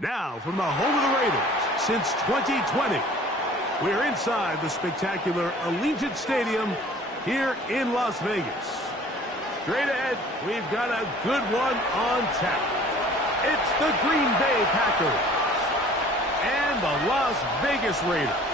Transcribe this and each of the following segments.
Now, from the home of the Raiders since 2020, we're inside the spectacular Allegiant Stadium here in Las Vegas. Straight ahead, we've got a good one on tap. It's the Green Bay Packers and the Las Vegas Raiders.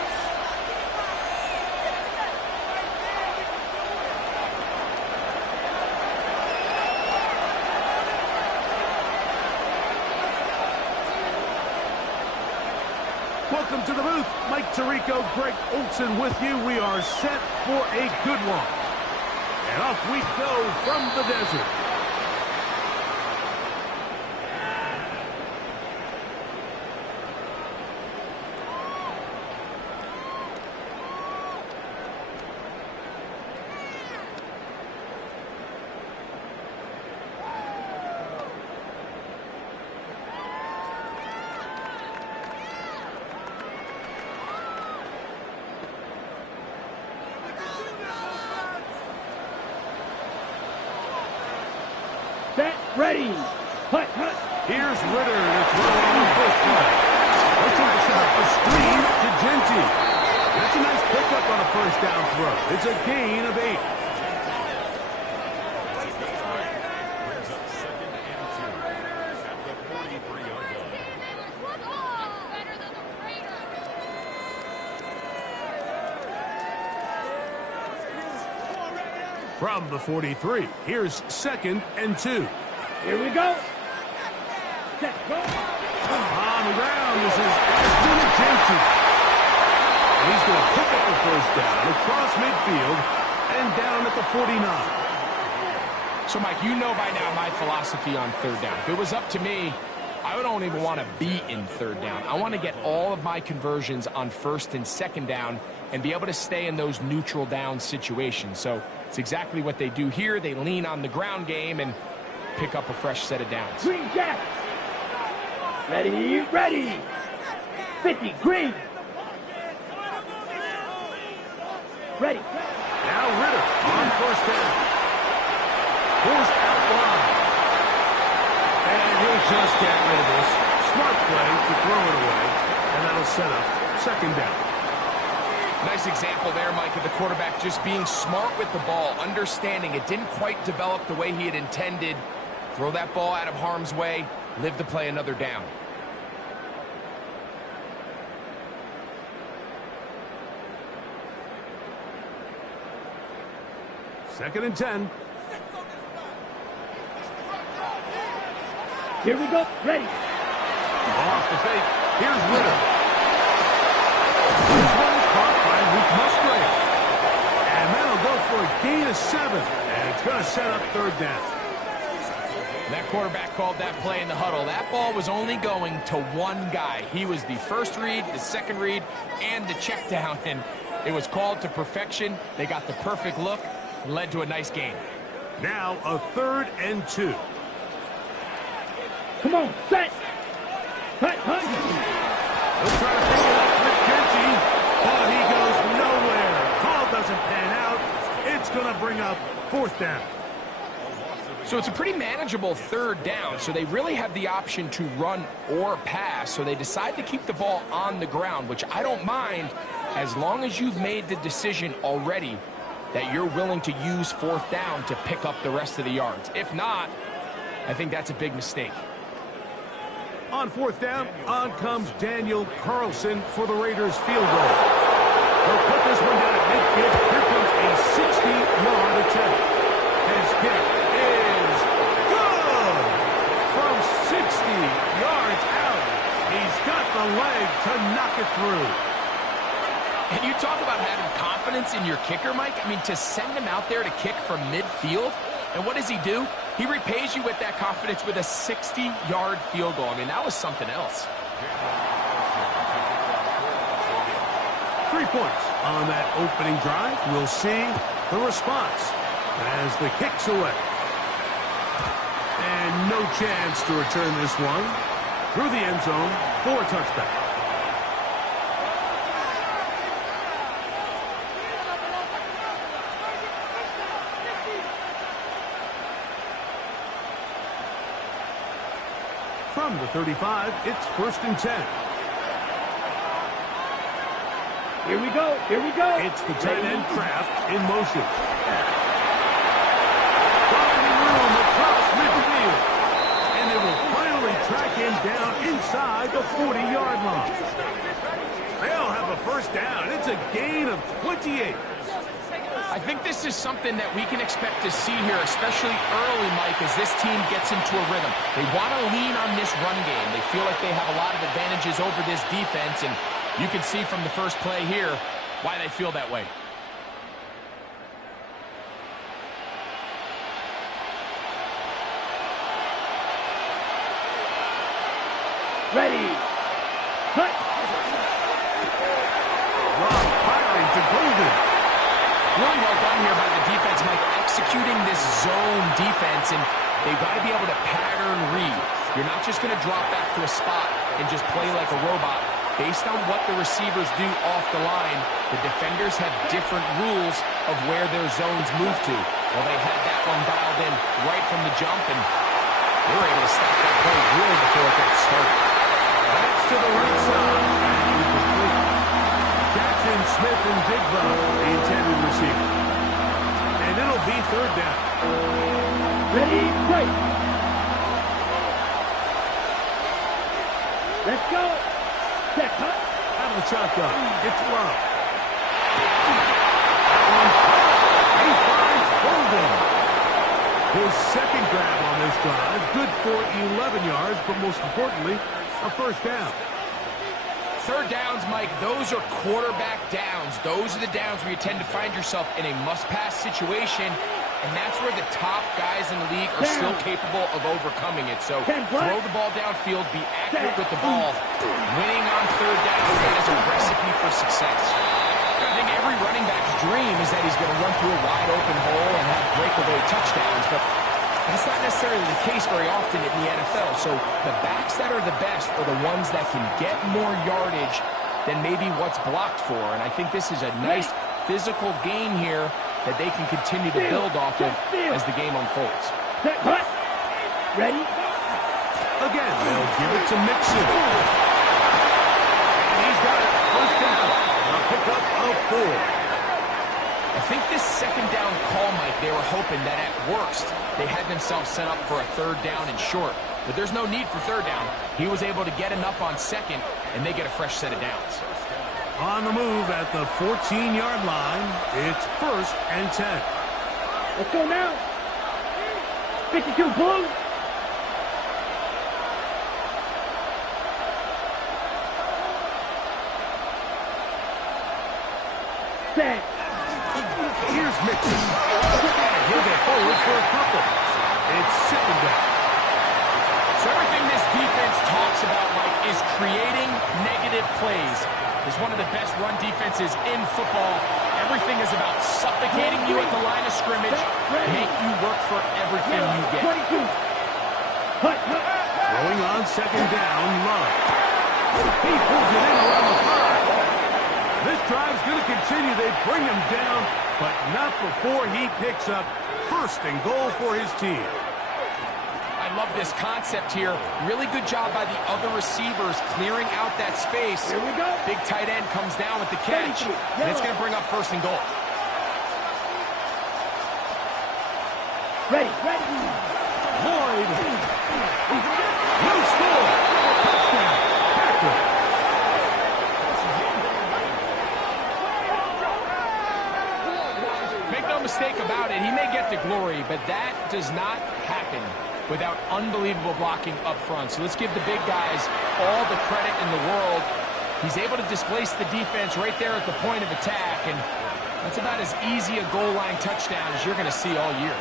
Welcome to the booth. Mike Tirico, Greg Olson with you. We are set for a good one. And off we go from the desert. Set, ready, hut, hut. Here's Ritter to throw on the first play. Looks like set up a screen to Genty. That's a nice pickup on a first down throw. It's a gain of 8. Brings up 2nd and 2 at the 43-yard line. From the 43, here's 2nd and 2. Here we go. Set, go. On the ground, this is Ashton Genty. He's going to pick up the first down across midfield and down at the 49. So, Mike, you know by now my philosophy on third down. If it was up to me, I don't even want to be in third down. I want to get all of my conversions on first and second down and be able to stay in those neutral down situations. So it's exactly what they do here. They lean on the ground game and pick up a fresh set of downs. Green Jack. Ready, ready. 50, green. Ready. Now Ritter on first down. Forced out wide. And he'll just get rid of this. Smart play to throw it away. And that'll set up second down. Nice example there, Mike, of the quarterback just being smart with the ball, understanding it didn't quite develop the way he had intended. Throw that ball out of harm's way, live to play another down. Second and 10. Here we go. Ready. Off the fake. Here's Ritter. This one is caught by Luke Musgrave. And that'll go for a gain of 7. And it's going to set up third down. That quarterback called that play in the huddle. That ball was only going to one guy. He was the first read, the second read, and the check down. And it was called to perfection. They got the perfect look. Led to a nice game. Now a 3rd and 2. Come on, set. Hut, hut. He'll try to pick it up with Genty, but he goes nowhere. Call doesn't pan out. It's going to bring up 4th down. So it's a pretty manageable third down, so they really have the option to run or pass, so they decide to keep the ball on the ground, which I don't mind as long as you've made the decision already that you're willing to use 4th down to pick up the rest of the yards. If not, I think that's a big mistake. On 4th down, on comes Daniel Carlson for the Raiders field goal. They'll put this one down at midfield. Here comes a 60-yard attempt. His kick is good! From 60 yards out, he's got the leg to knock it through. And you talk about having confidence in your kicker, Mike. I mean, to send him out there to kick from midfield, and what does he do? He repays you with that confidence with a 60-yard field goal. I mean, that was something else. 3 points on that opening drive. We'll see the response as the kick's away. And no chance to return this one through the end zone for a touchback. From the 35, it's 1st and 10. Here we go. Here we go. It's the tight end Kraft in motion. Finding room across midfield. And they will finally track him down inside the 40-yard line. They'll have a first down. It's a gain of 28. I think this is something that we can expect to see here, especially early, Mike, as this team gets into a rhythm. They want to lean on this run game. They feel like they have a lot of advantages over this defense, and you can see from the first play here why they feel that way. Ready. Cut. Rob firing to Golden. Really well done here by the defense, Mike, executing this zone defense, and they've got to be able to pattern read. You're not just going to drop back to a spot and just play like a robot. Based on what the receivers do off the line, the defenders have different rules of where their zones move to. Well, they had that one dialed in right from the jump, and they were able to stop that play really before it got started. That's to the right side. Incomplete. Jackson, Smith, and Jigba, the intended receiver. And it'll be 3rd down. Ready. Right. Let's go. Check. Cut. Out of the shotgun. It's Love. That one. He finds Golden. His second grab on this drive. Good for 11 yards, but most importantly, a first down. 3rd downs, Mike, those are quarterback downs. Those are the downs where you tend to find yourself in a must-pass situation, and that's where the top guys in the league are still capable of overcoming it. So throw the ball downfield, be accurate with the ball. Winning on 3rd downs, that is a recipe for success. I think every running back's dream is that he's going to run through a wide-open hole and have breakaway touchdowns, but that's not necessarily the case very often in the NFL. So the backs that are the best are the ones that can get more yardage than maybe what's blocked for. And I think this is a nice physical game here that they can continue to build off of as the game unfolds. Ready? Again, they'll give it to Mixon. And he's got it. First down. A pickup of 4. I think this 2nd down call, Mike, they were hoping that at worst they had themselves set up for a 3rd down and short. But there's no need for 3rd down. He was able to get enough on 2nd, and they get a fresh set of downs. On the move at the 14-yard line, it's 1st and 10. Let's go now. 52 blue. Set. Here's Mixon. He'll go forward for a couple. It's 2nd down. So everything this defense talks about, Mike, is creating negative plays. It's one of the best run defenses in football. Everything is about suffocating you at the line of scrimmage, make you work for everything you get. 22. Cut. Throwing on 2nd down, Love. He pulls it in around the 5. This drive's going to continue. They bring him down, but not before he picks up 1st and goal for his team. I love this concept here. Really good job by the other receivers clearing out that space. Here we go. Big tight end comes down with the catch, and it's going to bring up 1st and goal. Ready. Lloyd. No score. Touchdown. Packers. Make no mistake about it, he may get the glory, but that does not happen without unbelievable blocking up front. So let's give the big guys all the credit in the world. He's able to displace the defense right there at the point of attack, and that's about as easy a goal line touchdown as you're going to see all year.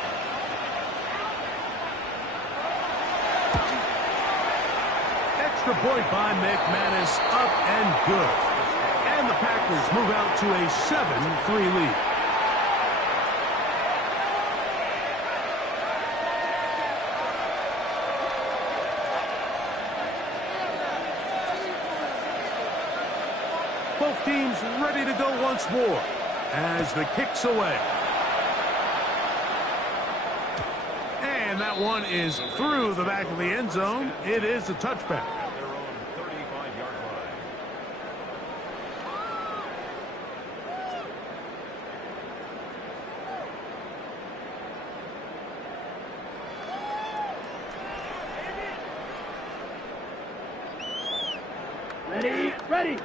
Extra point by McManus, up and good. And the Packers move out to a 7-3 lead. Both teams ready to go once more as the kick's away. And that one is through the back of the end zone. It is a touchback. At their own 35-yard line. Ready, ready.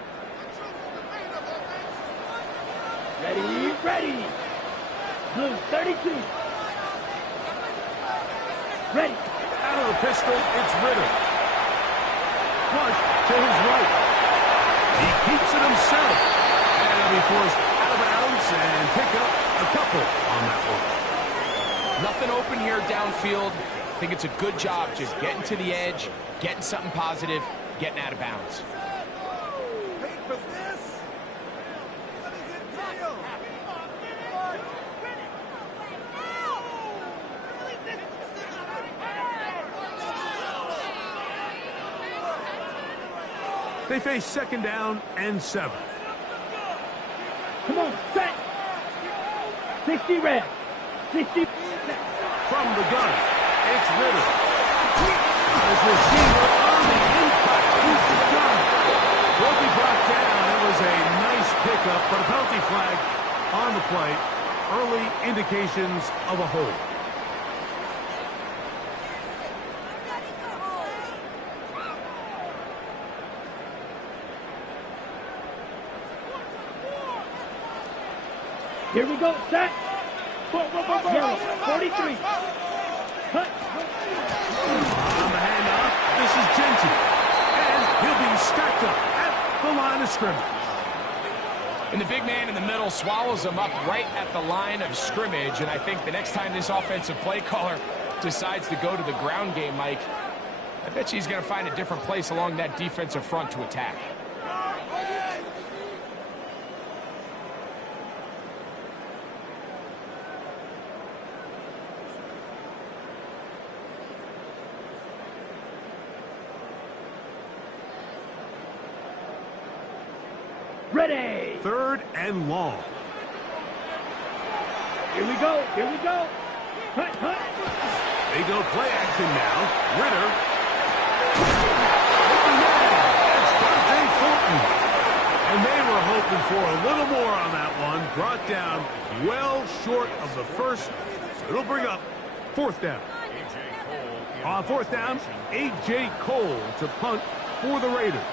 Ready, ready. Blue, 32. Ready. Out of the pistol, it's Ritter. Flush to his right. He keeps it himself. And he'll be forced out of bounds and pick up a couple on that one. Nothing open here downfield. I think it's a good job just getting to the edge, getting something positive, getting out of bounds. They face second down and 7. Come on, set. 60 red. 60 set. From the gun, it's Ritter. As receiver on the impact, he's the gun. Will be brought down. It was a nice pickup, but a penalty flag on the play. Early indications of a hold. Here we go, set. 43. Cut. On the handoff, this is Genty. And he'll be stacked up at the line of scrimmage. And the big man in the middle swallows him up right at the line of scrimmage. And I think the next time this offensive play caller decides to go to the ground game, Mike, I bet you he's going to find a different place along that defensive front to attack. Ready. Third and long. Here we go. Here we go. Cut, cut. They go play action now. Ritter. Open man. It's Dante Fulton. And they were hoping for a little more on that one. Brought down well short of the first. So it'll bring up fourth down. On fourth down, A.J. Cole to punt for the Raiders.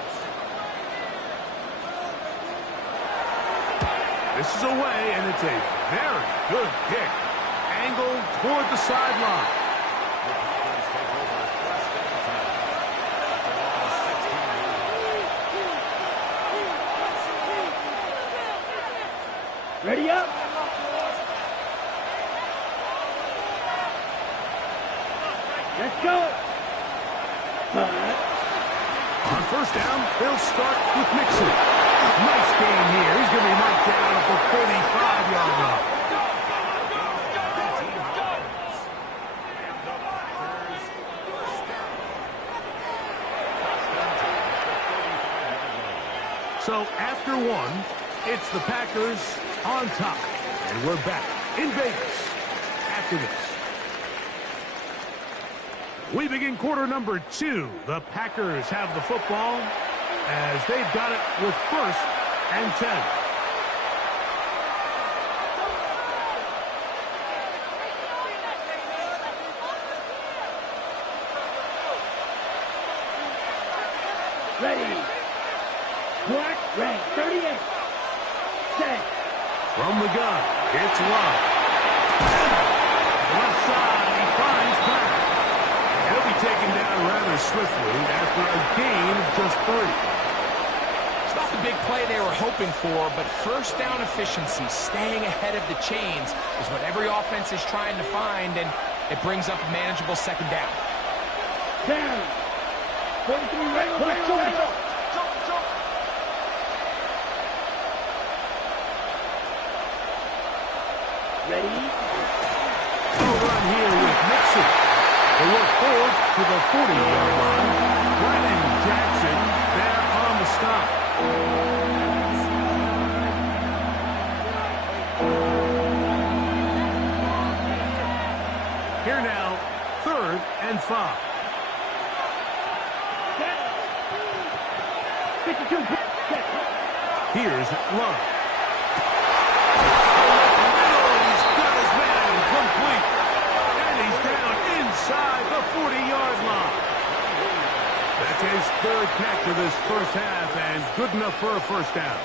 This is away, and it's a very good kick. Angled toward the sideline. Ready up. Let's go. On first down, they'll start with Mixon. Nice game here. He's going to be knocked down at the 35-yard line. So after one, it's the Packers on top. And we're back in Vegas after this. We begin quarter number 2. The Packers have the football as they've got it with first and 10. Ready. Black, red, 38. Set. From the gun, it's Love. Left side, he finds Pratt. He'll be taken down rather swiftly after a gain of just 3. It's not the big play they were hoping for, but first down efficiency, staying ahead of the chains, is what every offense is trying to find, and it brings up a manageable second down. Down. 43 right. Ready? Over on here with Mixon. They work forward to the 40-yard line. Brennan Jackson there on the stop. Here now, 3rd and 5. Set. 52. Set. Here's Love. He's got his man complete. And he's down inside the 40-yard line. That's his 3rd catch of this first half and good enough for a first down.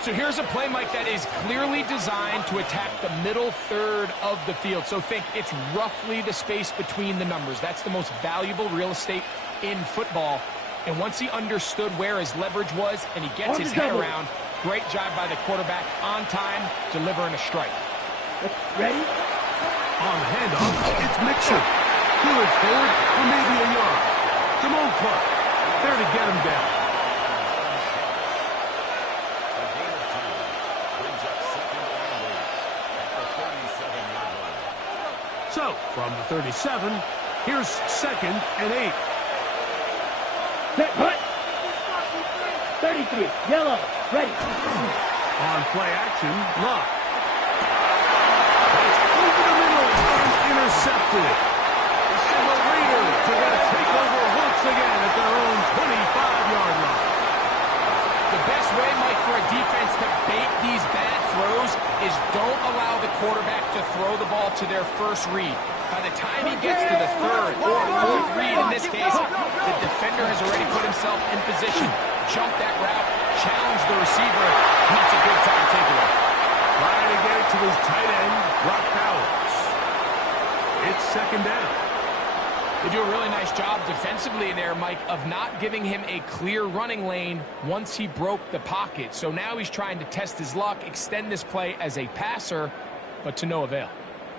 So here's a play, Mike, that is clearly designed to attack the middle 3rd of the field. So think it's roughly the space between the numbers. That's the most valuable real estate in football. And once he understood where his leverage was and he gets his head around, great job by the quarterback on time, delivering a strike. Ready? On the handoff, it's Mixon. He'll it forward for maybe a yard. Jamal Clark there to get him down. So, from the 37, here's 2nd and 8. Set. Hut. 33. Yellow. Ready. On play action, Love. That's over the middle and intercepted. And the Raiders are going to take over once again at their own 25-yard line. The best way, Mike, for a defense to bait these bad throws is don't allow the quarterback to throw the ball to their first read. By the time he gets to the 3rd or 4th read, in this case, the defender has already put himself in position. Jump that route, challenge the receiver, and that's a good time takeaway. Trying to get it to his tight end, Brock Powers. It's 2nd down. They do a really nice job defensively there, Mike, of not giving him a clear running lane once he broke the pocket. So now he's trying to test his luck, extend this play as a passer, but to no avail.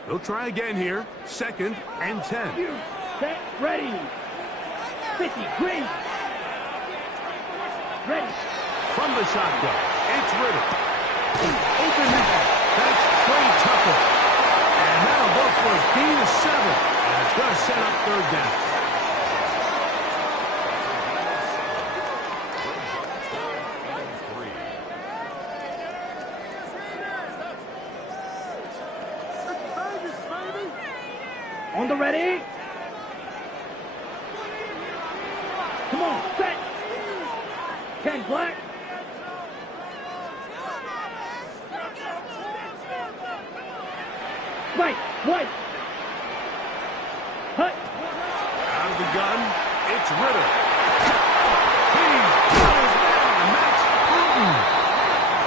He'll try again here. 2nd and 10. Set. Ready. 50. Green. Ready. From the shotgun, it's Ritter. Open hit. That's Trey Tucker. And that'll go for a gain of 7. And it's going to set up 3rd down. On the ready. Come on. Set. 10 black. Right. White. Hut. Out of the gun, it's Ritter. He's got his man, Max Bruton.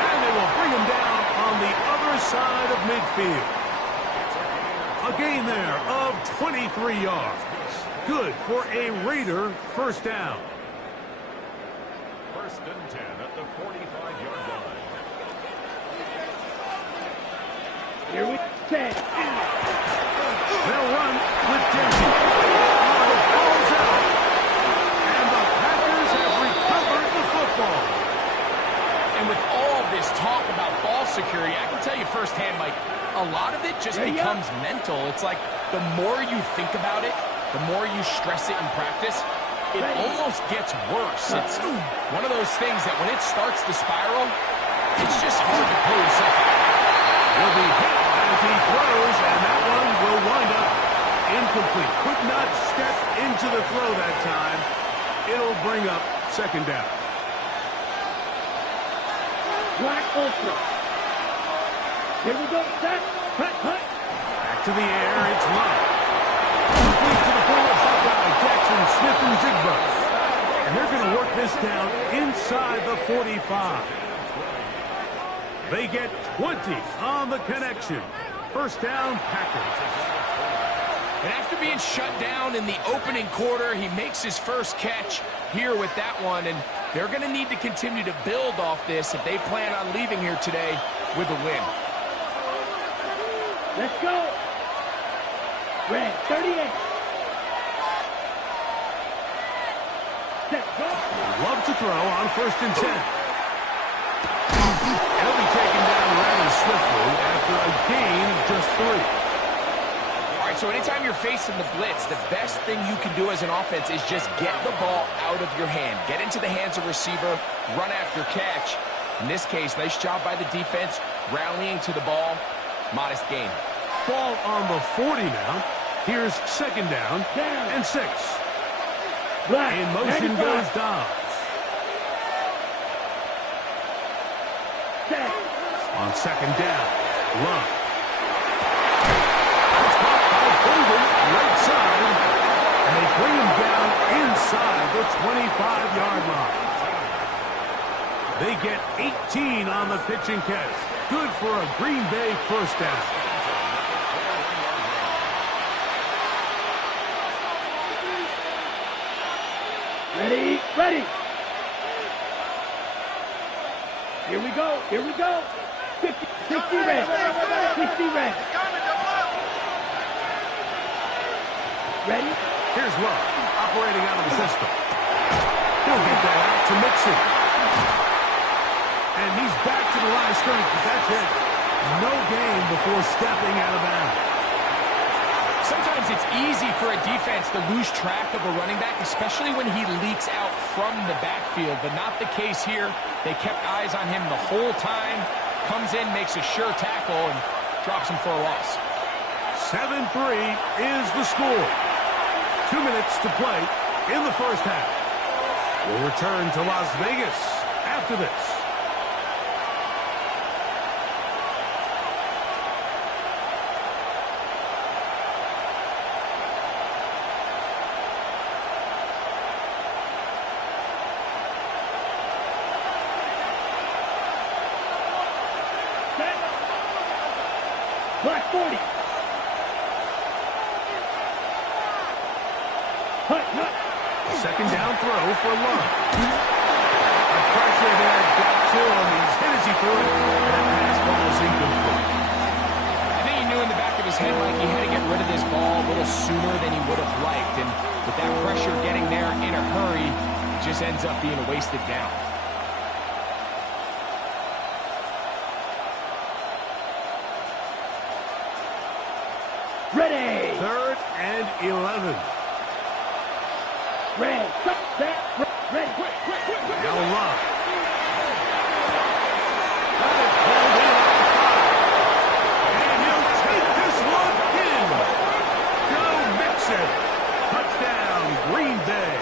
And they will bring him down on the other side of midfield. A gain there of 23 yards. Good for a Raider first down. 1st and 10 at the 45-yard line. Here we set. They'll run with Denby. The ball's out. And the Packers have recovered the football. And with all this talk about ball security, I can tell you firsthand, Mike, a lot of it just becomes mental. It's like the more you think about it, the more you stress it in practice, it almost gets worse. It's one of those things that when it starts to spiral, it's just hard to pull yourself out. Will be hit as he throws, and that one will wind up incomplete. Could not step into the throw that time. It'll bring up 2nd down. Black Ultra. Here we go. Set. Hut. Hut. Back to the air. It's Love. Complete to the former Buckeye, Jackson Smith-Njigba. And they're going to work this down inside the 45. They get 20 on the connection. First down, Packers. And after being shut down in the opening quarter, he makes his first catch here with that one. And they're going to need to continue to build off this if they plan on leaving here today with a win. Let's go. Red 38. Set. Go. Love to throw on 1st and 10. He'll be taken down rather swiftly after a gain of just 3. All right, so anytime you're facing the blitz, the best thing you can do as an offense is just get the ball out of your hand. Get into the hands of receiver, run after catch. In this case, nice job by the defense, rallying to the ball. Modest gain. Ball on the 40 now. Here's second down and 6. Black. In motion 95. goes Dobbs. Set. On second down, Love. It's caught by Bolden, right side, and they bring him down inside the 25-yard line. They get 18 on the pitch and catch. Good for a Green Bay first down. Ready, ready. Here we go, here we go. 50, 60 red, 60 red. Ready? Here's Love, operating out of the system. He'll get that out to Mixon. And he's back to the line of scrimmage, but that's it. No gain before stepping out of bounds. Sometimes it's easy for a defense to lose track of a running back, especially when he leaks out from the backfield, but not the case here. They kept eyes on him the whole time. Comes in, makes a sure tackle, and drops him for a loss. 7-3 is the score. 2 minutes to play in the first half. We'll return to Las Vegas after this. Black 40. Hut, hut. Second down throw for Love. The pressure there got to him. He's hit as he threw it. And that pass ball is incomplete. I think he knew in the back of his head like he had to get rid of this ball a little sooner than he would have liked. And with that pressure getting there in a hurry, it just ends up being a wasted down. Ready. 3rd and 11. Red, set, ready. Now Love. And he'll take this one in. Joe Mixon. Touchdown, Green Bay.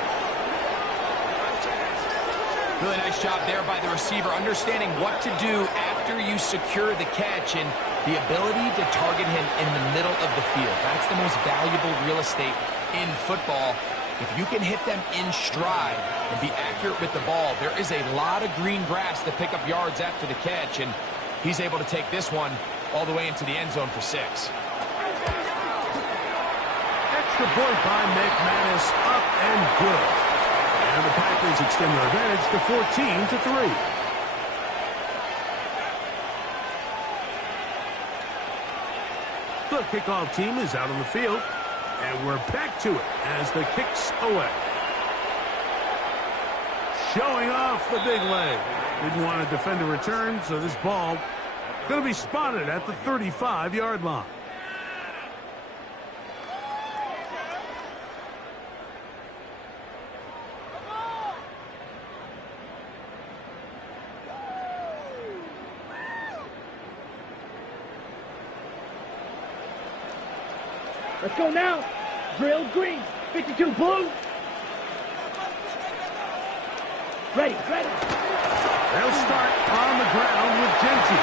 Really nice job there by the receiver, understanding what to do after you secure the catch and the ability to target him in the middle of the field. That's the most valuable real estate in football. If you can hit them in stride and be accurate with the ball, there is a lot of green grass to pick up yards after the catch, and he's able to take this one all the way into the end zone for 6. Extra point by McManus, up and good. And the Packers extend their advantage to 14-3. The kickoff team is out on the field, and we're back to it as the kick's away. Showing off the big leg. Didn't want to defend a return, so this ball going to be spotted at the 35-yard line. Let's go now. Drill green. 52 blue. Ready, ready. They'll start on the ground with Genty.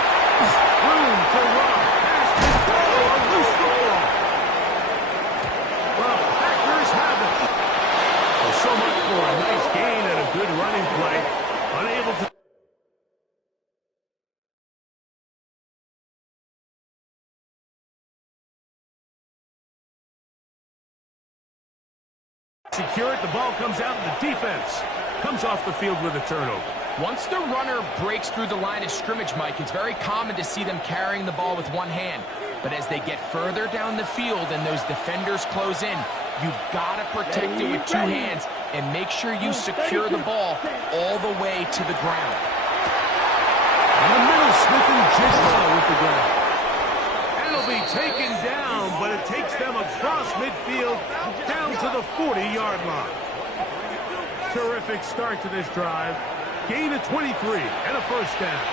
Room to run. Pass to throw. A loose football. Well, Packers have it. Well, so much for a nice gain and a good running play. Unable to secure it. The ball comes out, and the defense comes off the field with a turnover. Once the runner breaks through the line of scrimmage, Mike, it's very common to see them carrying the ball with one hand. But as they get further down the field and those defenders close in, you've got to protect it with two hands and make sure you secure the ball all the way to the ground. In the middle, Smith and Jigsaw with the ground. And it'll be taken down, but it takes them across midfield down to the 40-yard line. Terrific start to this drive. Gain of 23 and a first down.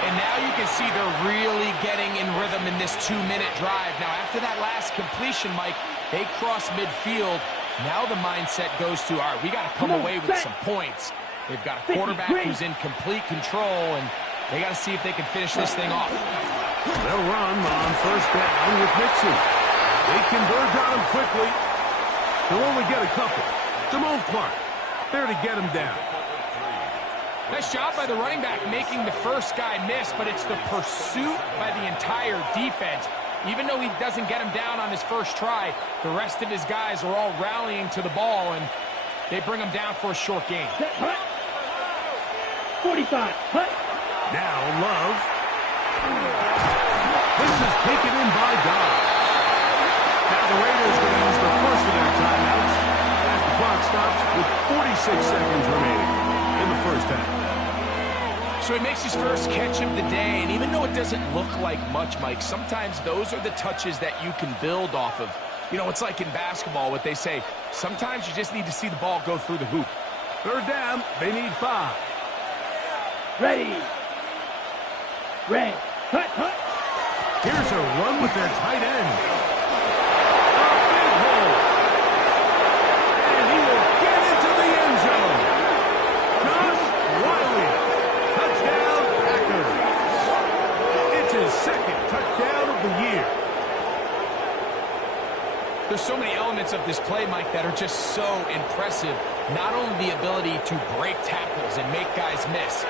And now you can see they're really getting in rhythm in this 2-minute drive. Now, after that last completion, Mike, they cross midfield. Now the mindset goes to, all right, we got to come away with some points. They've got a quarterback who's in complete control, and they got to see if they can finish this thing off. They'll run on first down with Mixon. They converge on him quickly. They'll only get a couple. Damone Clark there to get him down. Nice job by the running back making the first guy miss, but it's the pursuit by the entire defense. Even though he doesn't get him down on his first try, the rest of his guys are all rallying to the ball, and they bring him down for a short gain. 45. Now Love. This is taken in by God. Now the Raiders are going to use the first of their timeouts as the clock stops with 46 seconds remaining in the first half. So he makes his first catch of the day, and even though it doesn't look like much, Mike, sometimes those are the touches that you can build off of. You know, it's like in basketball, what they say, sometimes you just need to see the ball go through the hoop. Third down, they need 5. Ready. Red. Hut. Here's a run with their tight end. A big hole. And he will get into the end zone. Josh Wiley. Touchdown, Packers. It's his second touchdown of the year. There's so many elements of this play, Mike, that are just so impressive. Not only the ability to break tackles and make guys miss,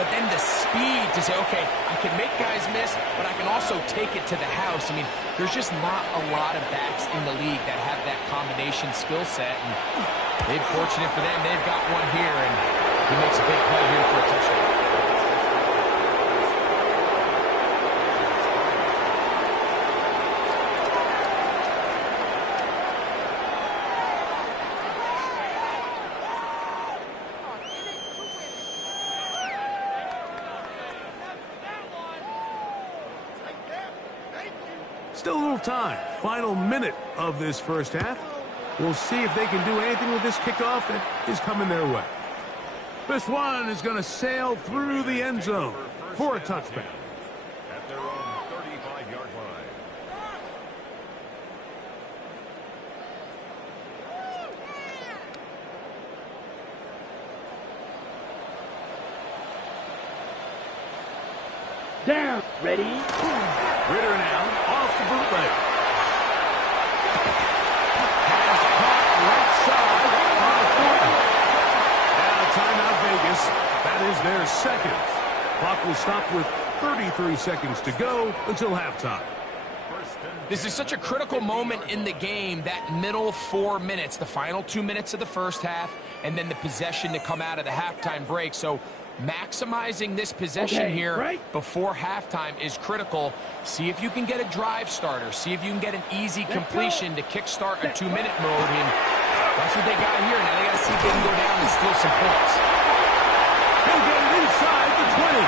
but then the speed to say, okay, I can make guys miss, but I can also take it to the house. I mean, there's just not a lot of backs in the league that have that combination skill set. And they're fortunate for them. They've got one here, and he makes a big play here for a touchdown. Still a little time. Final minute of this first half. We'll see if they can do anything with this kickoff that is coming their way. This one is going to sail through the end zone for a touchback. At their own 35-yard line. Down. Ready. Ritter now off the bootleg. Pass caught right side on the 40. Now timeout Vegas. That is their second. Clock will stop with 33 seconds to go until halftime. This is such a critical moment in the game, that middle 4 minutes, the final 2 minutes of the first half, and then the possession to come out of the halftime break. So maximizing this possession here before halftime is critical. See if you can get a drive starter. See if you can get an easy completion to kickstart a 2-minute mode. And that's what they got here. Now they got to see if they can go down and steal some points. He'll get it inside the 20.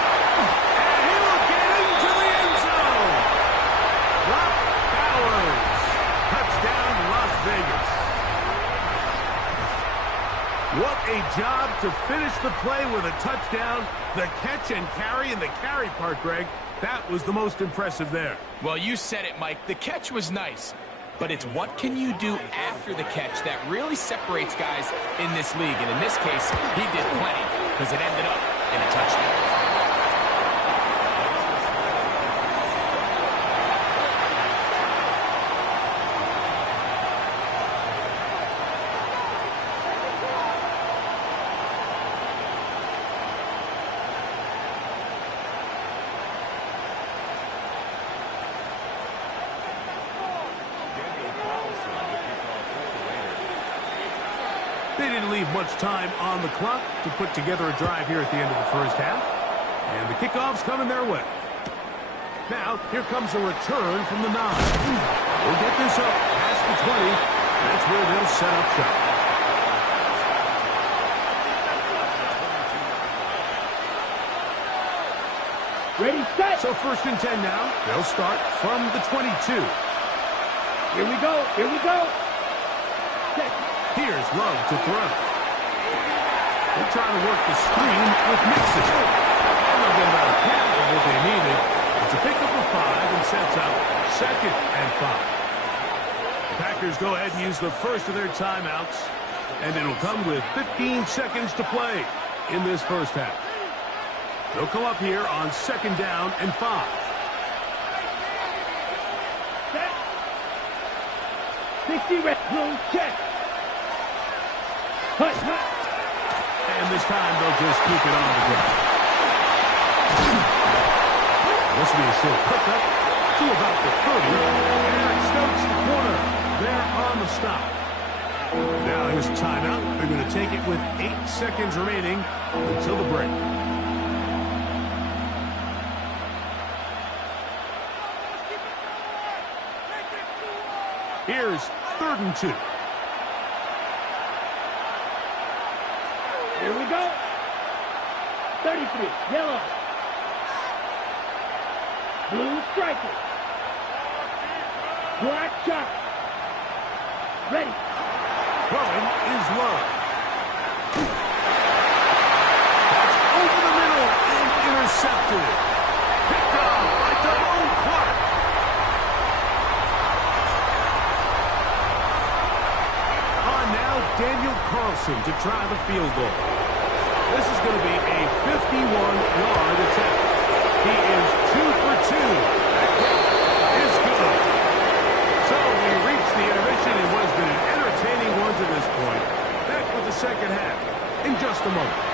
And he will get into the end zone. Brock Bowers. Touchdown, Las Vegas. What a job to finish the play with a touchdown. The catch and carry, and the carry part, Greg, that was the most impressive there. Well, you said it, Mike. The catch was nice, but it's what can you do after the catch that really separates guys in this league. And in this case, he did plenty because it ended up in a touchdown. They didn't leave much time on the clock to put together a drive here at the end of the first half. And the kickoff's coming their way. Now, here comes a return from the 9. We'll get this up past the 20. That's where they'll set up shop. Ready, set. So first and 10 now. They'll start from the 22. Here we go. Here we go. Set. Here's Love to throw. They're trying to work the screen with Mixon. And they'll get about half of what they needed. It's a pickup of 5 and sets up 2nd and 5. The Packers go ahead and use the first of their timeouts, and it'll come with 15 seconds to play in this first half. They'll come up here on 2nd down and 5. Set. 60 red zone check. Hut, hut. And this time they'll just keep it on the ground. This will be a short pickup to about the 30. And Stokes the corner. They're on the stop. Now here's a timeout. They're going to take it with 8 seconds remaining until the break. Here's 3rd and 2. Here we go. 33, yellow. Blue striker. Black shot. Ready. Throwing is low. That's over the middle and intercepted. Picked off by Damone Clark. On now, Daniel Carlson to try the field goal. This is going to be a 51-yard attempt. He is 2 for 2. That kick is good. So we reach the intermission in what has been an entertaining one to this point. Back with the second half in just a moment.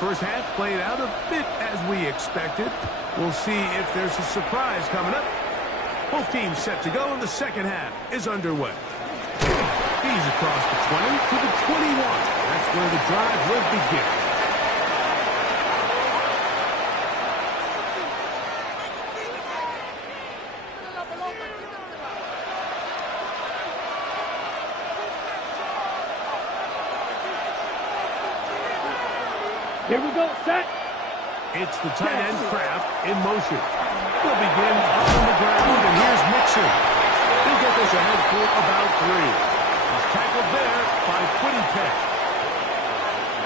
First half played out a bit as we expected. We'll see if there's a surprise coming up. Both teams set to go, and the second half is underway. He's across the 20 to the 21. That's where the drive will begin. Here we go, set. It's the tight end Kraft in motion. They'll begin up on the ground, and here's Mixon. He'll get this ahead for about 3. He's tackled there by Quiddy Peck.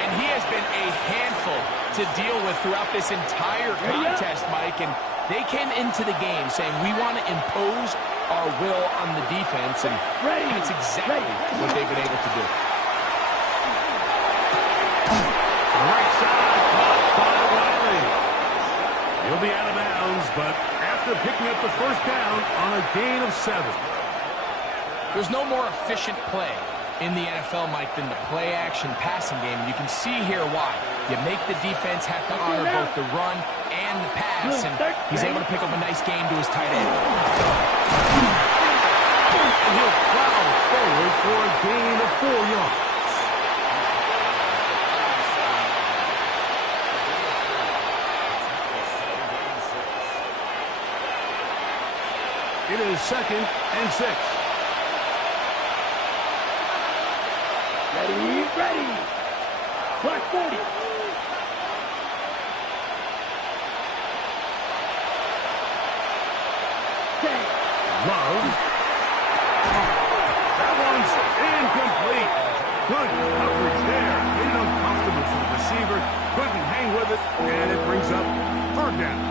And he has been a handful to deal with throughout this entire contest, Mike. And they came into the game saying, we want to impose our will on the defense. And that's exactly what they've been able to do. Right side, caught by Riley. He'll be out of bounds, but after picking up the first down on a gain of 7. There's no more efficient play in the NFL, Mike, than the play-action passing game. And you can see here why. You make the defense have to honor both the run and the pass, and he's able to pick up a nice gain to his tight end. And he'll plow forward for a gain of 4 yards. It is 2nd and 6. Ready, ready. Black 40. Love. That one's incomplete. Good coverage there. Made it uncomfortable for the receiver. Couldn't hang with it, and it brings up 3rd down.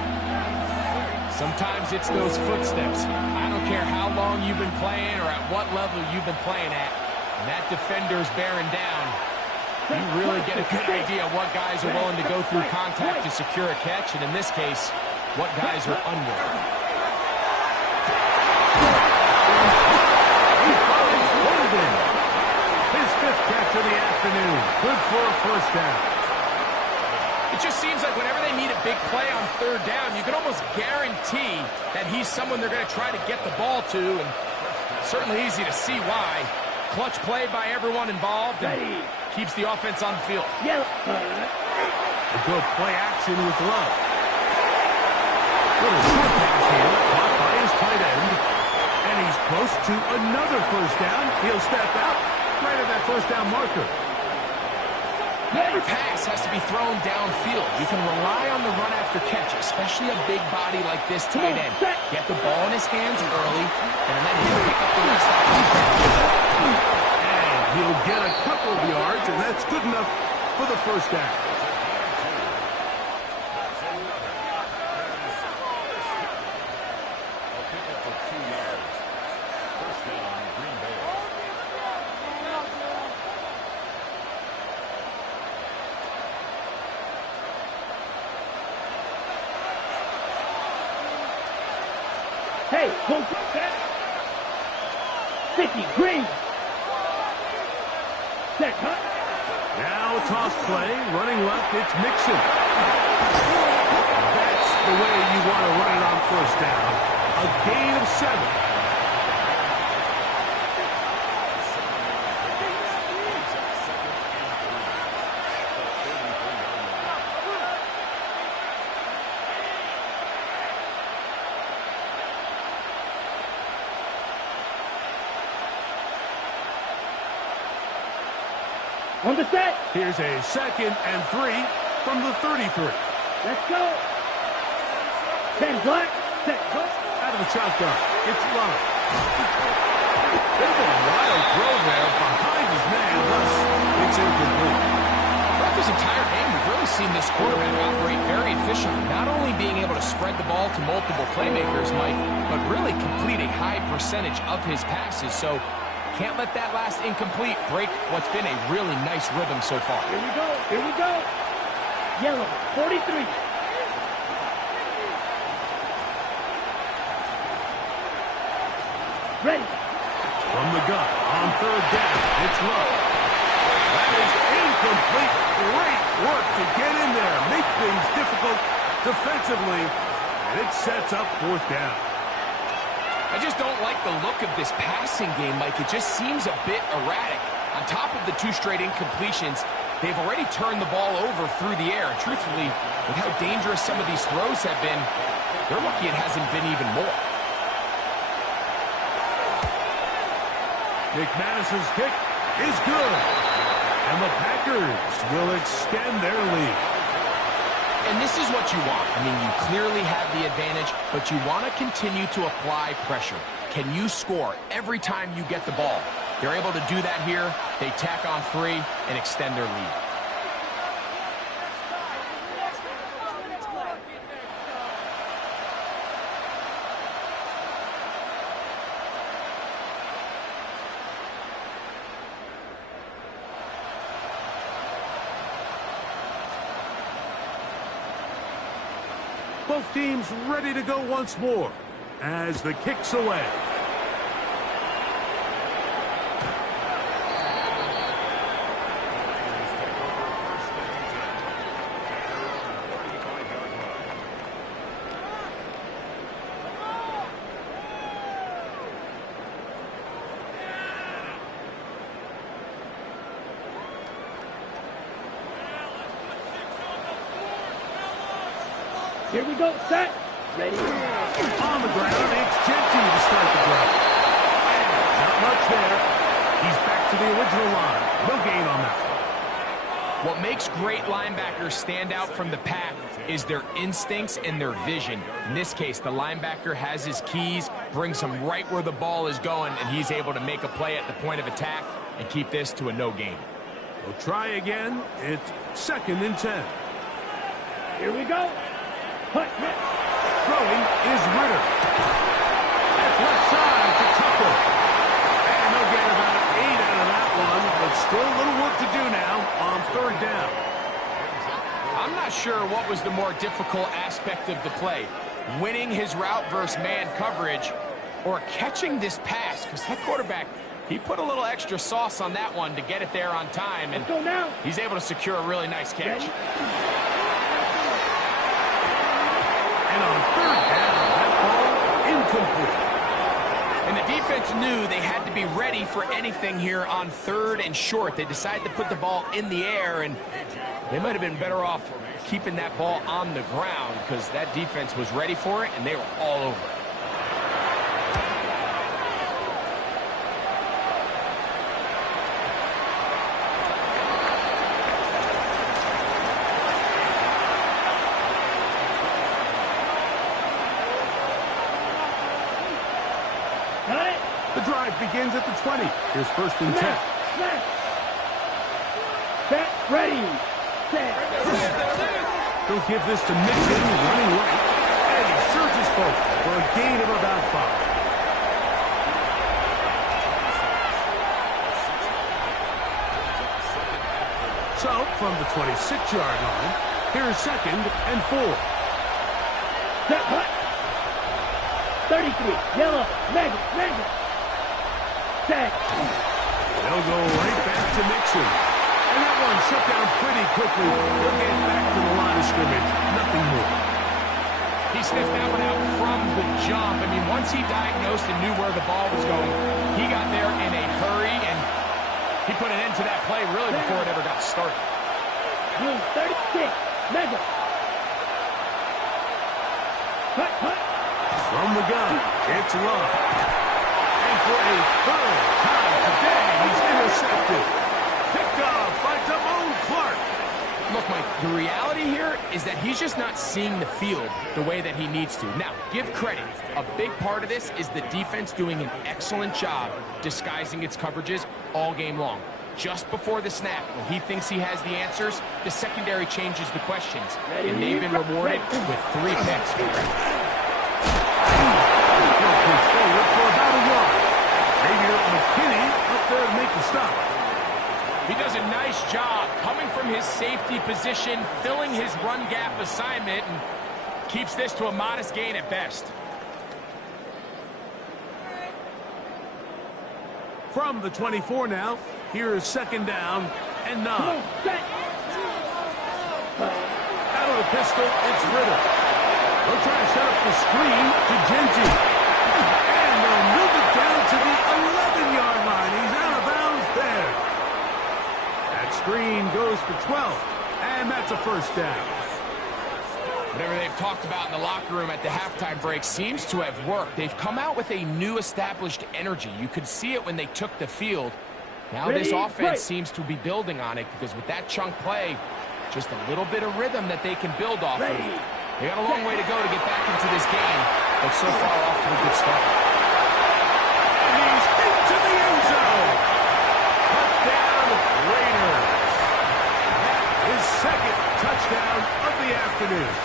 Sometimes it's those footsteps. I don't care how long you've been playing or at what level you've been playing at. When that defender's bearing down, you really get a good idea of what guys are willing to go through contact to secure a catch, and in this case, what guys are unwilling. He finds Golden. His 5th catch of the afternoon. Good for a first down. It just seems like whenever they need a big play on 3rd down, you can almost guarantee that he's someone they're going to try to get the ball to, and certainly easy to see why. Clutch play by everyone involved and keeps the offense on the field. A good play action with Love. Little short pass here, caught by his tight end, and he's close to another first down. He'll step out right at that first down marker. Every pass has to be thrown downfield. You can rely on the run after catch, especially a big body like this tight end. Get the ball in his hands early and let him pick up the rest of the And he'll get a couple of yards, and that's good enough for the first down. Hey, hold that. 50, green. Set, cut. Now a toss play, running left, it's Mixon. That's the way you want to run it on first down. A gain of 7. On the set. Here's a 2nd and 3 from the 33. Let's go. 10 black. Set. Cut. Out of the shotgun. It's Love. There's a wild throw there behind his man. Thus, it's incomplete. Throughout this entire game, we've really seen this quarterback operate very efficiently, not only being able to spread the ball to multiple playmakers, Mike, but really complete a high percentage of his passes. So can't let that last incomplete break what's been a really nice rhythm so far. Here we go. Here we go. Yellow, 43. Ready. From the gun, on 3rd down, it's Low. That is incomplete. Great work to get in there, make things difficult defensively, and it sets up 4th down. I just don't like the look of this passing game, Mike. It just seems a bit erratic. On top of the 2 straight incompletions, they've already turned the ball over through the air. And truthfully, with how dangerous some of these throws have been, they're lucky it hasn't been even more. McManus's kick is good. And the Packers will extend their lead. And this is what you want. I mean, you clearly have the advantage, but you want to continue to apply pressure. Can you score every time you get the ball? They're able to do that here. They tack on 3 and extend their lead. Both teams ready to go once more as the kick's away. Here we go. Set. Ready. On the ground, it's Genty to start the drive. Not much there. He's back to the original line. No gain on that one. What makes great linebackers stand out from the pack is their instincts and their vision. In this case, the linebacker has his keys, brings him right where the ball is going, and he's able to make a play at the point of attack and keep this to a no gain. We'll try again. It's 2nd and 10. Here we go. Hut, hut. Throwing is Ritter. That's left side to Tucker. And they'll get about 8 out of that one, but still a little work to do now on 3rd down. I'm not sure what was the more difficult aspect of the play, winning his route versus man coverage or catching this pass, because that quarterback, he put a little extra sauce on that one to get it there on time, and Let's go now. he's able to secure a really nice catch. Ready. And on 3rd down, that ball incomplete. And the defense knew they had to be ready for anything here on 3rd and short. They decided to put the ball in the air, and they might have been better off keeping that ball on the ground because that defense was ready for it, and they were all over it. The drive begins at the 20. Here's first and 10. Snap. Set, ready, set. He'll give this to Mixon, running right, and he surges forward for a gain of about 5. So, from the 26-yard line, here's second and 4. Set, hut. 33, yellow, mega. Set. They'll go right back to Mixon. And that one shut down pretty quickly. They'll get back to the line of scrimmage. Nothing more. He sniffed that one out from the jump. I mean, once he diagnosed and knew where the ball was going, he got there in a hurry, and he put an end to that play really before it ever got started. Blue 36, mega. Hut. From the gun, it's Love. And for a third time today, he's intercepted. Picked off by Damone Clark. Look, Mike, the reality here is that he's just not seeing the field the way that he needs to. Now, give credit. A big part of this is the defense doing an excellent job disguising its coverages all game long. Just before the snap, when he thinks he has the answers, the secondary changes the questions. And they've been rewarded with 3 picks. Forward for about a yard. Xavier McKinney up there to make the stop. He does a nice job coming from his safety position, filling his run gap assignment, and keeps this to a modest gain at best. From the 24 now, here is second down and 9. Out of the pistol, it's Ritter. They'll try to set up the screen to Genji. And they'll move it down to the 11-yard line. He's out of bounds there. That screen goes for 12. And that's a first down. Whatever they've talked about in the locker room at the halftime break seems to have worked. They've come out with a new established energy. You could see it when they took the field. Now this offense seems to be building on it, because with that chunk play, just a little bit of rhythm that they can build off of. They got a long way to go to get back into this game, but so far off to a good start. And he's into the end zone. Touchdown, Raiders. His second touchdown of the afternoon.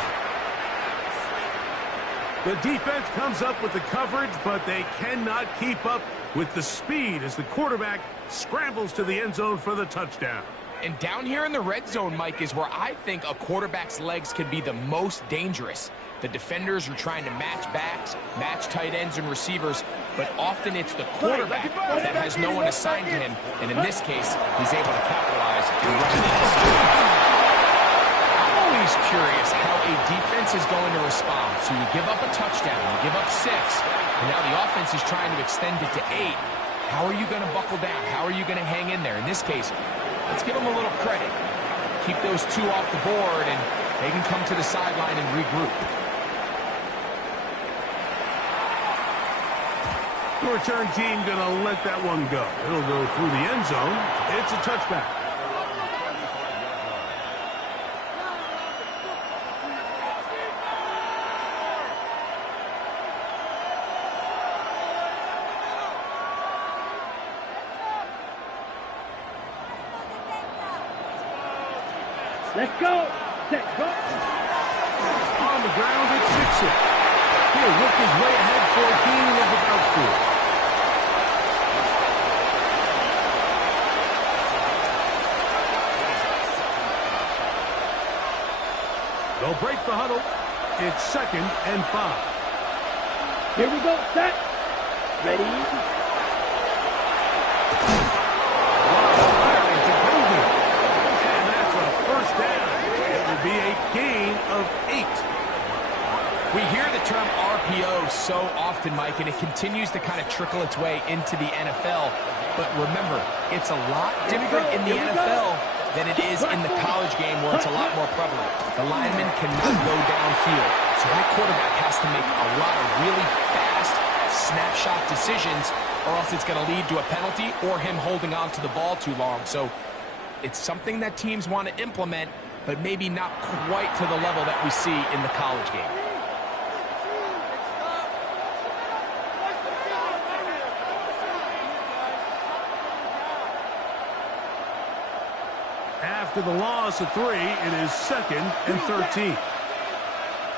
The defense comes up with the coverage, but they cannot keep up with the speed as the quarterback scrambles to the end zone for the touchdown. And down here in the red zone, Mike, is where I think a quarterback's legs can be the most dangerous. The defenders are trying to match backs, match tight ends and receivers, but often it's the quarterback that has no one assigned to him, and in this case, he's able to capitalize and run it inside. I'm always curious how a defense is going to respond. So you give up a touchdown, you give up 6, and now the offense is trying to extend it to 8. How are you going to buckle down? How are you going to hang in there? In this case, let's give them a little credit. Keep those 2 off the board, and they can come to the sideline and regroup. The return team going to let that one go. It'll go through the end zone. It's a touchback. Let's go. Set, go. On the ground, it's Mixon. He'll work his way ahead for a gain of about 4. They'll break the huddle. It's second and 5. Here we go. Set. Ready. Firing to Golden. And that's a first down. It will be a gain of 8. We hear the term RPO so often, Mike, and it continues to kind of trickle its way into the NFL. But remember, it's a lot different in the NFL than it is in the college game, where it's a lot more prevalent. The lineman cannot go downfield, so that quarterback has to make a lot of really fast snapshot decisions, or else it's going to lead to a penalty or him holding on to the ball too long. So it's something that teams want to implement, but maybe not quite to the level that we see in the college game. after the loss of 3, it is 2nd and 13.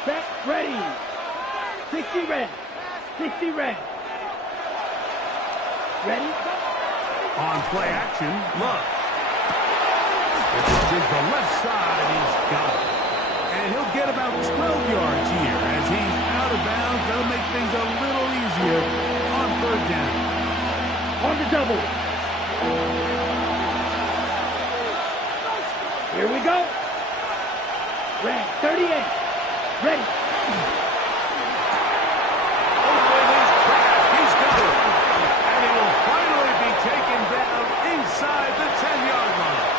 Set, ready. 60 red. 60 red. Ready? On play action, Love. It's the left side, he's got it. And he'll get about 12 yards here as he's out of bounds. That'll make things a little easier on 3rd down. On the double. Here we go. Red, 38. Ready. He's got it. And he will finally be taken down inside the 10-yard line.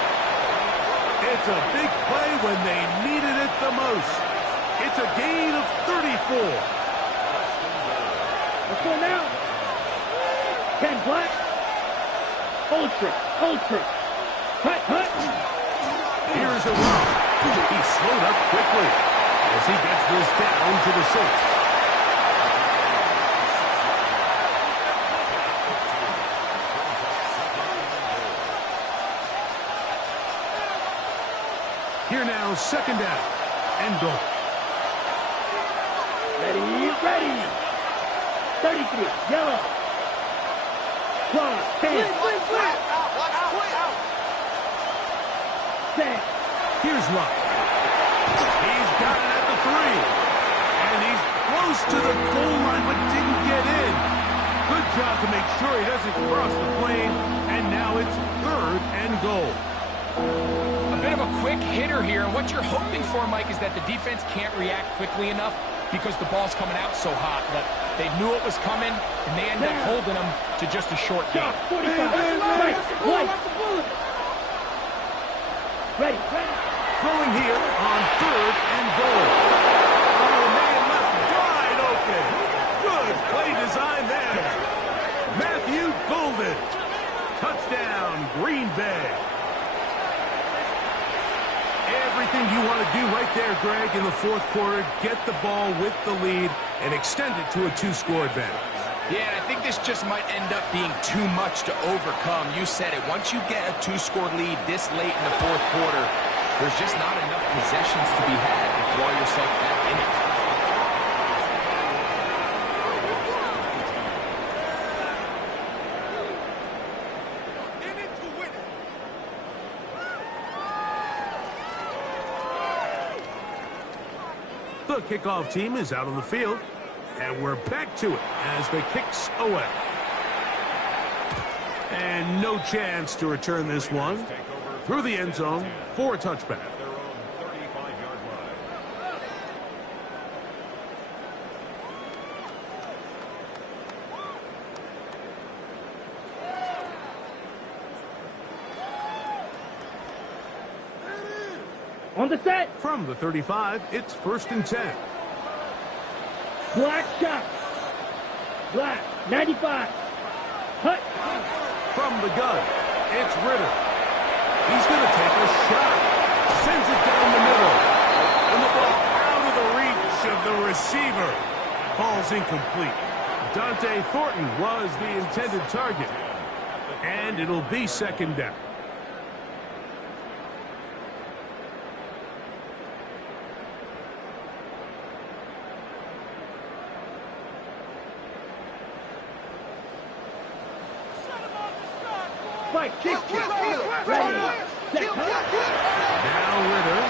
It's a big play when they needed it the most. It's a gain of 34. Let's go now. 10 black. Ultra. Hut. Here's a run. He slowed up quickly as he gets this down to the 6. Here now, 2nd down and goal. Ready. 33, yellow. Cross, 10. Set. Here's Luck. He's got it at the 3. And he's close to the goal line, but didn't get in. Good job to make sure he doesn't cross the plane. And now it's 3rd and goal. A bit of a quick hitter here. What you're hoping for, Mike, is that the defense can't react quickly enough because the ball's coming out so hot. But they knew it was coming, and they end up holding them to just a short gain. 45. Right. Ready. Throwing here on 3rd and goal. Oh, man, left wide open. Good play design there. Matthew Golden. Touchdown, Green Bay. Everything you want to do right there, Greg, in the 4th quarter. Get the ball with the lead and extend it to a 2-score advantage. Yeah, and I think this just might end up being too much to overcome. You said it. Once you get a 2-score lead this late in the 4th quarter, there's just not enough possessions to be had to draw yourself back in it. The kickoff team is out on the field, and we're back to it as the kick's away. And no chance to return this one through the end zone for a touchback. At their own 35-yard line. On the set. From the 35, it's 1st and 10. Black shot. Black, 95. Hut. From the gun, it's Ritter. He's going to take a shot. Sends it down the middle. And the ball out of the reach of the receiver. Falls incomplete. Dante Thornton was the intended target. And it'll be 2nd down. Fight, kick, ready, set, Now Ritter.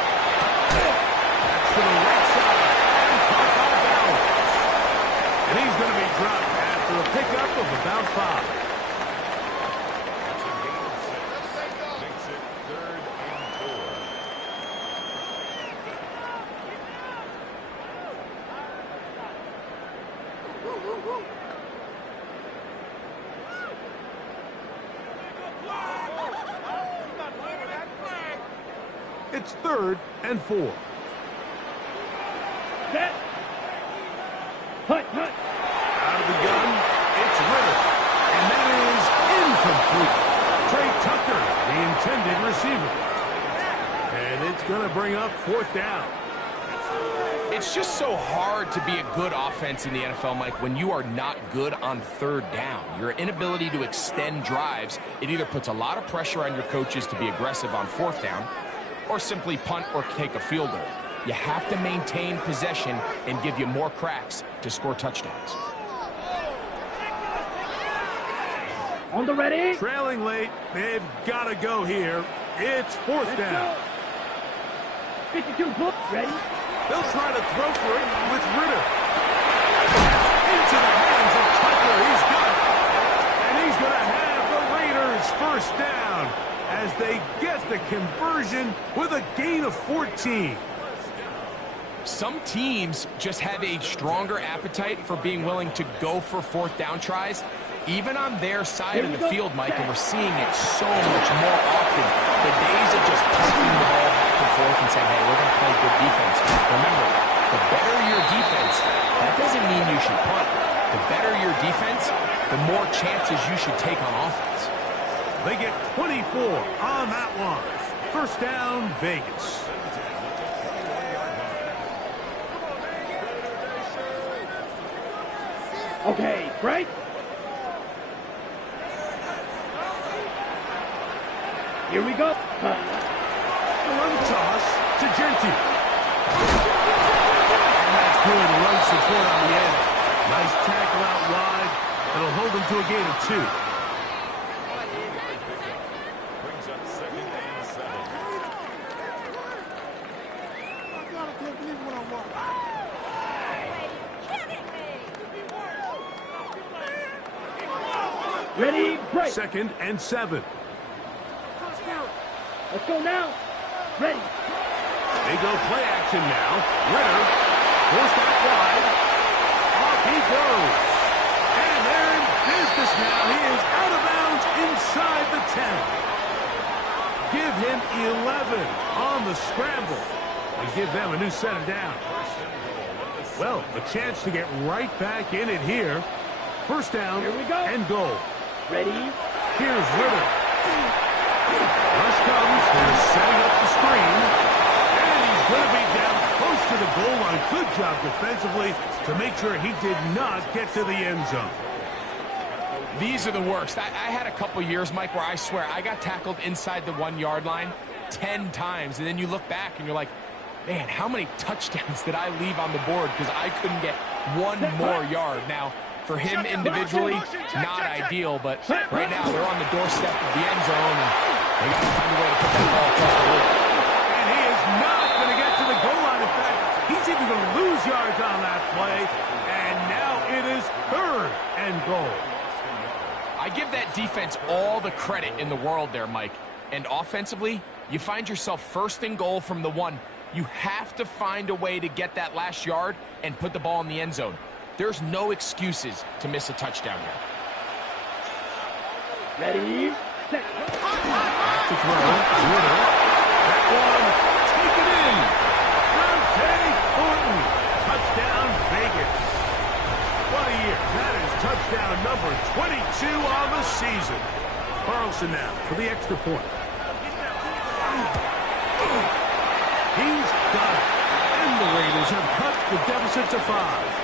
That's to the right side. And caught by Bowers. And he's going to be dropped after a pickup of about 5. That's a gain of 6. Makes it 3rd and 4. It's 3rd and 4. set. Hut. Out of the gun, it's Ritter. And that is incomplete. Trey Tucker, the intended receiver. And it's going to bring up 4th down. It's just so hard to be a good offense in the NFL, Mike, when you are not good on 3rd down. Your inability to extend drives, it either puts a lot of pressure on your coaches to be aggressive on 4th down, or simply punt or take a field goal. You have to maintain possession and give you more cracks to score touchdowns. On the ready. Trailing late, they've got to go here. It's fourth down. 52 foot. Ready. They'll try to throw for it with Ritter. Into the hands of Tucker. He's got it. And he's going to have the Raiders first down as they get the conversion with a gain of 14. Some teams just have a stronger appetite for being willing to go for fourth down tries, even on their side of the field, Mike, and we're seeing it so much more often. The days of just punting the ball back and forth and saying, hey, we're going to play good defense. Remember, the better your defense, that doesn't mean you should punt. The better your defense, the more chances you should take on offense. They get 24 on that one. First down, Vegas. Okay, break. Here we go. A run toss to Genti. And that's good run support on the end. Nice tackle out wide. It'll hold them to a gain of 2. Brings up 2nd and 7. Ready, break. 2nd and 7. Let's go now. Ready. They go play action now. Ritter forced out wide. Off he goes. And they're in business now. He is out of bounds inside the 10. Give him 11 on the scramble and give them a new set of downs. Well, a chance to get right back in it here. First down. Here we go. And goal. Ready. Here's Ritter. Rush comes. They're setting up the screen. And he's going to be down close to the goal line. Good job defensively to make sure he did not get to the end zone. These are the worst. I had a couple years, Mike, where I swear I got tackled inside the 1-yard line 10 times. And then you look back and you're like, man, how many touchdowns did I leave on the board because I couldn't get one more yard? Now, for him individually, not ideal, but right now they're on the doorstep of the end zone, and they got to find a way to put that ball across the board. And he is not going to get to the goal line. In fact, he's even going to lose yards on that play. And now it is 3rd and goal. I give that defense all the credit in the world there, Mike. And offensively, you find yourself 1st and goal from the 1. You have to find a way to get that last yard and put the ball in the end zone. There's no excuses to miss a touchdown here. Ready. Set. Back to throw. Ritter. That one. Take it in. Dante Thornton. Touchdown, Vegas. What a year. That is touchdown number 22 on the season. Carlson now for the extra point. He's got it. And the Raiders have cut the deficit to 5.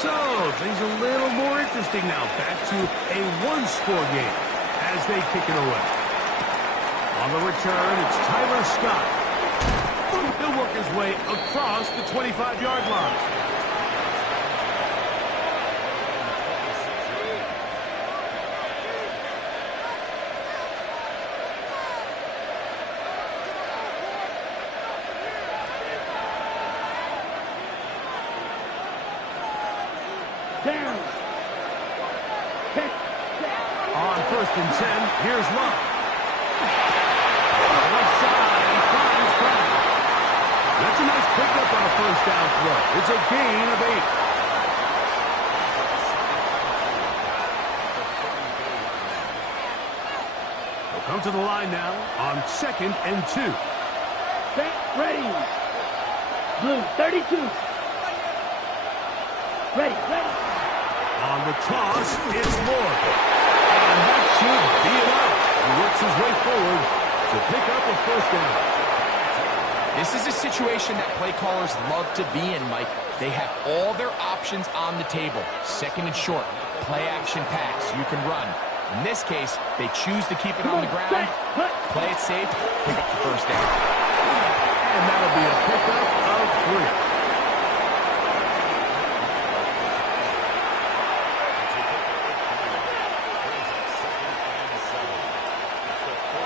So, things a little more interesting now. Back to a 1-score game as they kick it away. On the return, it's Tyler Scott. He'll work his way across the 25-yard line. Down. On 1st and 10, here's Love. Left side, he finds Brown. That's a nice pickup on a 1st down throw. It's a gain of 8. They'll come to the line now on 2nd and 2. Set. Ready. Blue 32. Ready. Ready. On the toss, it's Lord. And that should be enough. He works his way forward to pick up a 1st down. This is a situation that play callers love to be in, Mike. They have all their options on the table. Second and short, play action pass. You can run. In this case, they choose to keep it on the ground, play it safe, pick up the first down. And that'll be a pickup of 3.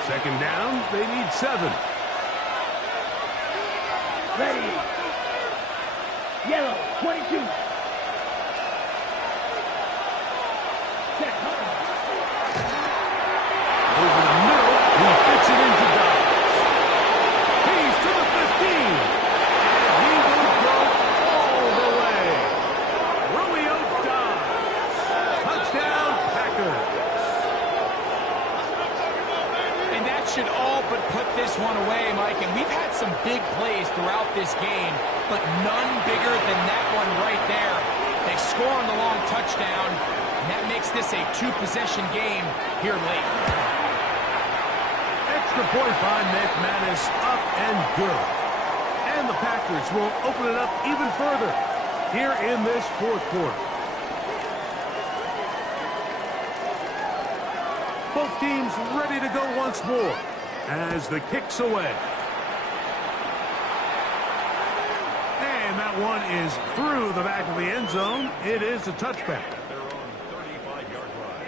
Second down, they need 7. Ready. Yellow, 22. Check. Over the middle, he fits it into Dobbs. He's to the 15. And he will go all the way. Romeo Dobbs. Touchdown, Packers. And that should all but put this one away, Mike. And we've had some big plays throughout this game, but none bigger than that one right there. They score on the long touchdown, and that makes this a 2-possession game here late. Extra point by McManus, up and good. And the Packers will open it up even further here in this fourth quarter. Both teams ready to go once more as the kick's away. And that one is through the back of the end zone. It is a touchback. At their own 35-yard line.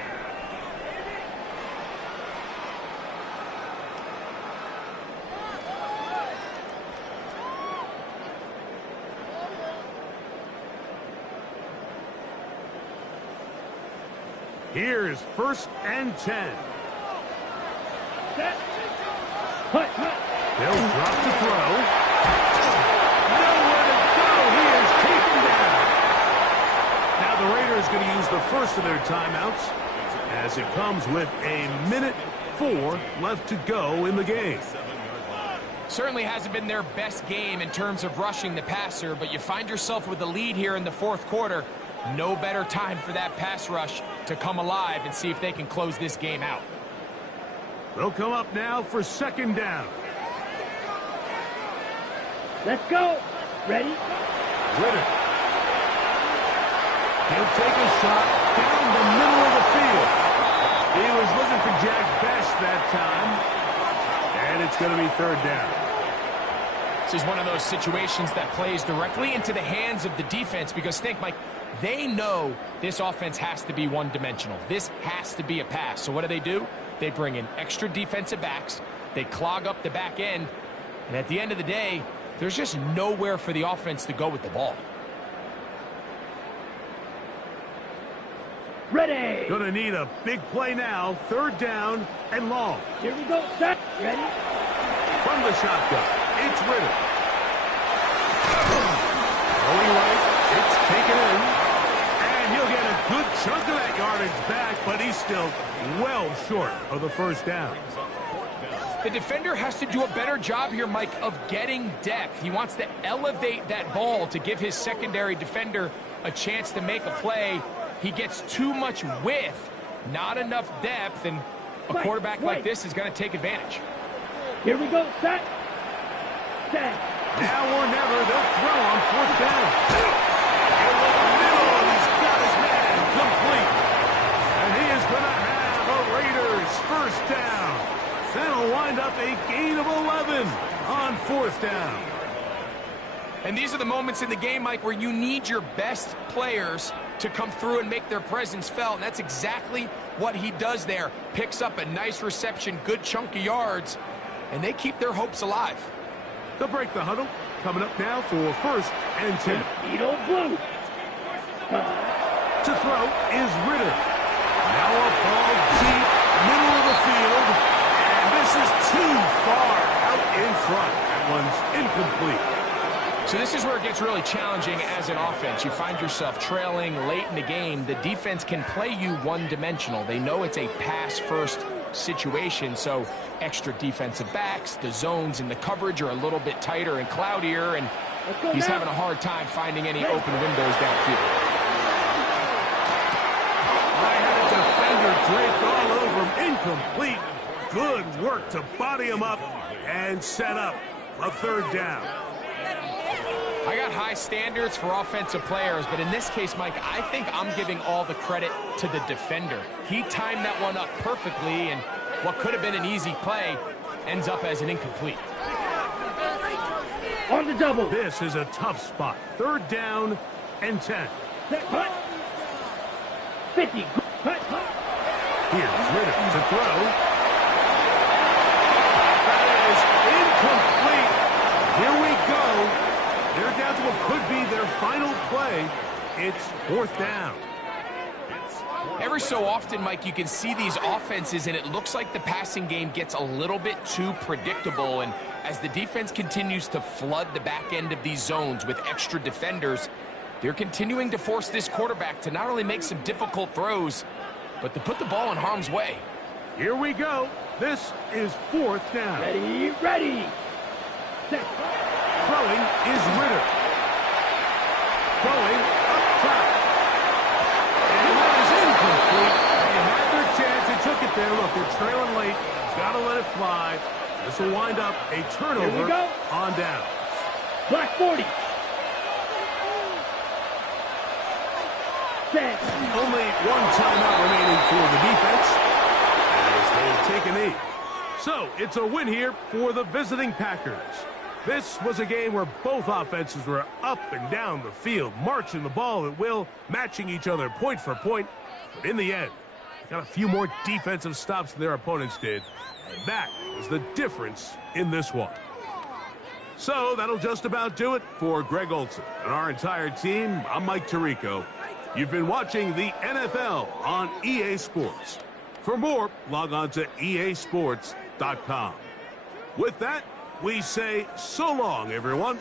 Here's 1st and 10. Set. Hut, hut. They'll drop to throw. Nowhere to go. He is taken down. Now the Raiders going to use the first of their timeouts as it comes with 1:04 left to go in the game. Certainly hasn't been their best game in terms of rushing the passer, but you find yourself with the lead here in the fourth quarter. No better time for that pass rush to come alive and see if they can close this game out. They'll come up now for 2nd down. Let's go. Ready? Ritter. He'll take a shot down the middle of the field. He was looking for Jack Best that time. And it's going to be 3rd down. This is one of those situations that plays directly into the hands of the defense because think, Mike, they know this offense has to be one-dimensional. This has to be a pass. So what do? They bring in extra defensive backs. They clog up the back end. And at the end of the day, there's just nowhere for the offense to go with the ball. Ready. Going to need a big play now. 3rd down and long. Here we go. Set. Ready. From the shotgun, it's Ritter. Going right, it's taken in. And he'll get a good chunk of that yardage back, but he's still well short of the 1st down. The defender has to do a better job here, Mike, of getting depth. He wants to elevate that ball to give his secondary defender a chance to make a play. He gets too much width, not enough depth, and a quarterback like this is going to take advantage. Here we go. Set. Set. Now or never, they'll throw on 4th down. In the middle, he's got his man complete. And he is going to have a Raiders 1st down. That'll wind up a gain of 11 on 4th down. And these are the moments in the game, Mike, where you need your best players to come through and make their presence felt. And that's exactly what he does there. Picks up a nice reception, good chunk of yards, and they keep their hopes alive. They'll break the huddle. Coming up now for 1st and 10. Edo Blue. To throw is Ritter. Now a ball deep, middle of the field. And this is too far out in front. That one's incomplete. So this is where it gets really challenging as an offense. You find yourself trailing late in the game. The defense can play you one-dimensional. They know it's a pass-first situation, so extra defensive backs, the zones and the coverage are a little bit tighter and cloudier, and he's having a hard time finding any open windows downfield. I had a defender draped all over him. Incomplete. Good work to body him up and set up a 3rd down. I got high standards for offensive players, but in this case, Mike, I think I'm giving all the credit to the defender. He timed that one up perfectly, and what could have been an easy play ends up as an incomplete. On the double. This is a tough spot. 3rd down and 10. Set, hut. 50. Hut, hut. Here's Ritter to throw. That is incomplete. Here we go. They're down to what could be their final play. It's 4th down. Every so often, Mike, you can see these offenses, and it looks like the passing game gets a little bit too predictable. And as the defense continues to flood the back end of these zones with extra defenders, they're continuing to force this quarterback to not only make some difficult throws, but to put the ball in harm's way. Here we go. This is 4th down. Ready, ready. Set. Throwing is Ritter. Going up top. And that is incomplete. They had their chance. They took it there. Look, they're trailing late. Got to let it fly. This will wind up a turnover on downs. Black 40. Set. Only one timeout remaining for the defense as they take a knee. So it's a win here for the visiting Packers. This was a game where both offenses were up and down the field, marching the ball at will, matching each other point for point. But in the end, they got a few more defensive stops than their opponents did. And that was the difference in this one. So that'll just about do it for Greg Olson and our entire team. I'm Mike Tirico. You've been watching the NFL on EA Sports. For more, log on to easports.com. With that, we say so long, everyone.